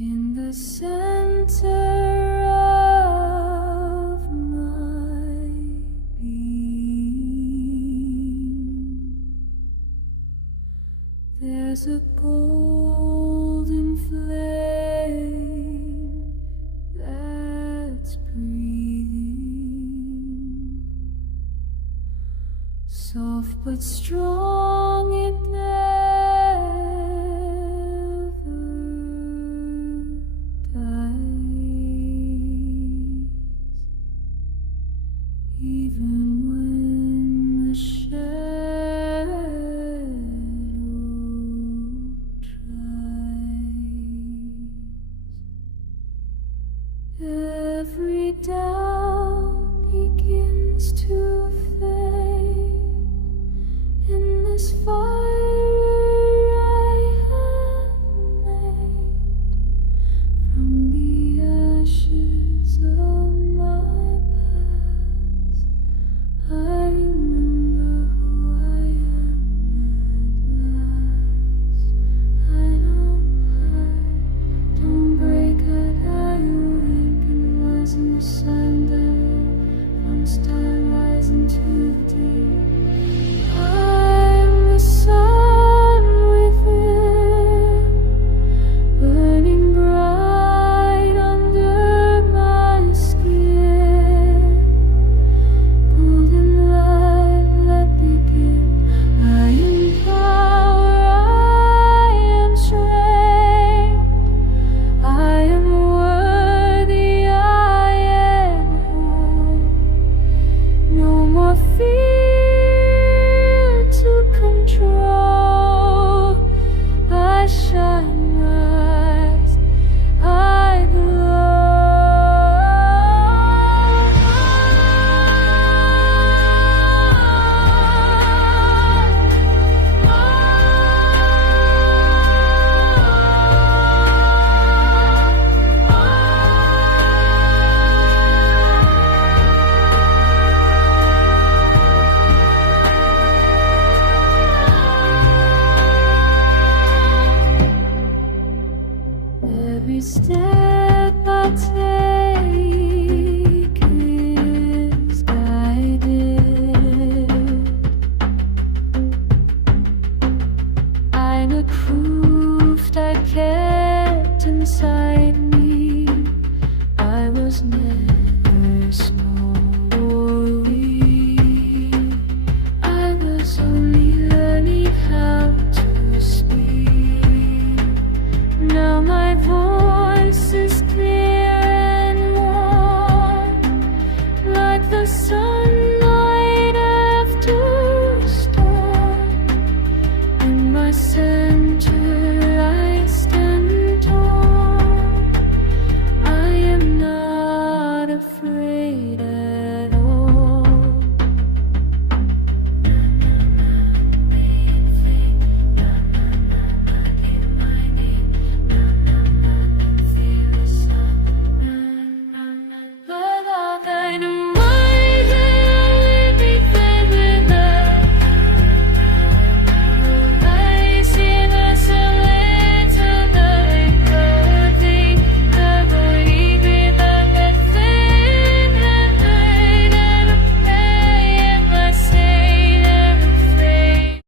In the center of my being, there's a golden flame that's breathing, soft but strong. It even when the shadow tries, every doubt begins to fade in this fire I have made from the ashes of my past. I remember who I am at last. I don't hurt, don't break, I awake and rise in the sender from star rising to deep. I'm the sun within, burning bright under my skin. Golden light, let begin. I am power, I am strength, I am worthy, I am whole. No more fear to control. I shine, rise, I every step I take is guided. I'm a cruise.